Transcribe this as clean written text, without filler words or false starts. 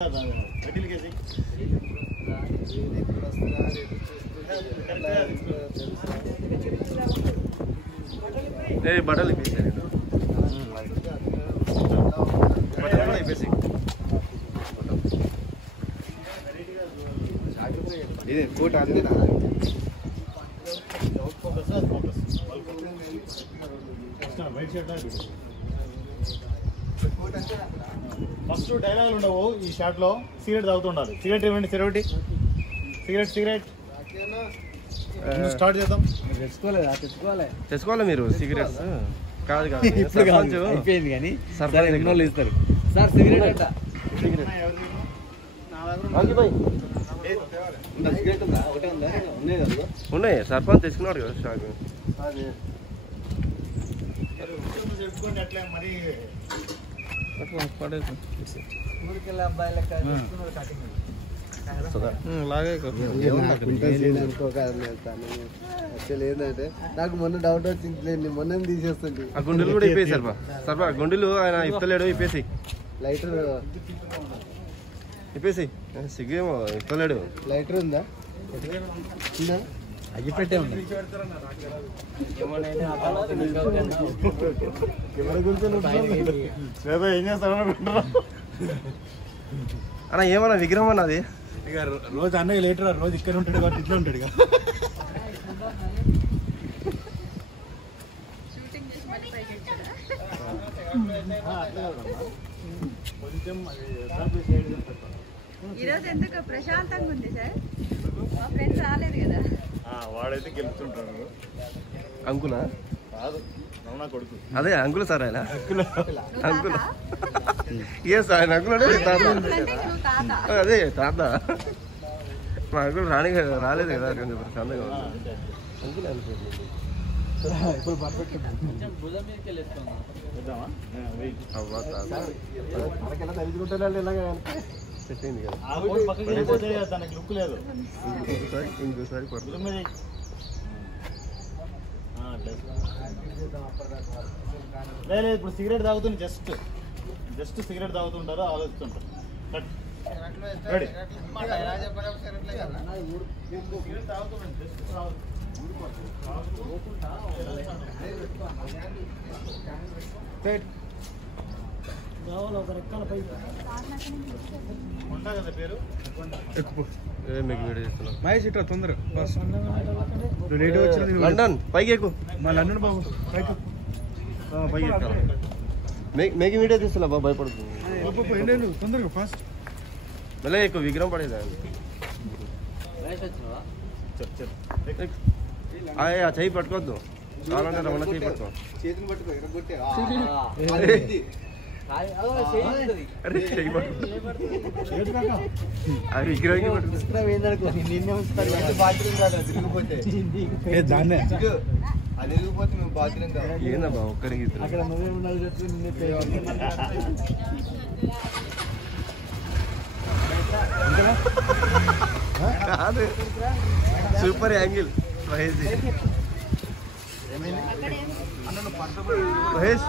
బట్టలు ఇది కోట అందుకేనా ఫస్ట్ డైలాగులు ఉండవు ఈ షాట్ లో. సిగరెట్ తాగుతుండాలి. సిగరెట్ ఇవ్వండి. సిగరెట్ స్టార్ట్ చేద్దాం. తెచ్చుకోవాలి మీరు సిగరెట్స్ కాదు అయిపోయింది కానీ ఎన్నోళ్ళు ఇస్తారు సార్ సిగరెట్ ఉన్నాయి. సర్పంచ్ తెచ్చుకున్నాడు కదా స్టాక్. చెప్పుకోండి అట్లా మరి ఏంటంటే నాకు మొన్న డౌట్ వచ్చింది, మొన్న తీసేస్తుంది. ఆ గుండెలు కూడా ఇప్పేసి సర్ప గుండెలు ఆయన ఇప్పలేడు. ఇప్పేసి లైటర్ ఇప్పేసి సిగ్గేమో ఇప్పలేడు. లైటర్ ఉందా? అగ్గి పెట్టే ఉంది. ఏం చేస్తారనుకుంటారా? అన్న ఏమన్నా విగ్రహం అన్నది ఇక రోజు అన్నయ్య లేటర్ రోజు ఇక్కడ ఉంటాడు కాబట్టి ఇట్లా ఉంటాడు. ఇక ఈరోజు ఎందుకు ప్రశాంతంగా ఉంది సార్? మా ఫ్రెండ్స్ రాలేదు కదా. వాడైతే గెలుస్తుంటాడు. అంకులా కాదు, రమణ కొడుకు. అదే అంకుల్ సార్ ఆయన అంకుల్. ఎస్ ఆయన అంకుల్ అంటే తాత. అదే తాత. మా అంకుల్ రాలేదు కదా కొంచెం ప్రశాంతంగా ఉంది. అంకుల్ సెట్ అయింది కదా. తనకి లుక్ లేదు. ఇంకోసారి లేదు. ఇప్పుడు సిగరెట్ తాగుతుంది. జస్ట్ సిగరెట్ తాగుతుంటారు, ఆలోచిస్తుంటారు. ఉంటా కదా పేరు మహేష్ ఇట్లా తొందర లండన్ పైకి ఎక్కువ. మా లండన్ బాబు పైకి ఎక్కాలి. మేకి వీడియో తీస్తున్నా బాబు, భయపడుతుంది. తొందరగా ఫాస్ట్ మళ్ళీ ఎక్కువ విగ్రహం పడేది. ఆ చెయ్యి పట్టుకోవద్దు. కావాలంటే రమణ చెయ్యి పట్టుకో. చేతిని పట్టుకో. అరే చెయ్యి పట్టుకో. ఆ విగ్రహం పట్టుకో. ఏందబ్బా ఒక్కడికి కాదు, సూపర్ యాంగిల్ మహేష్. మహేష్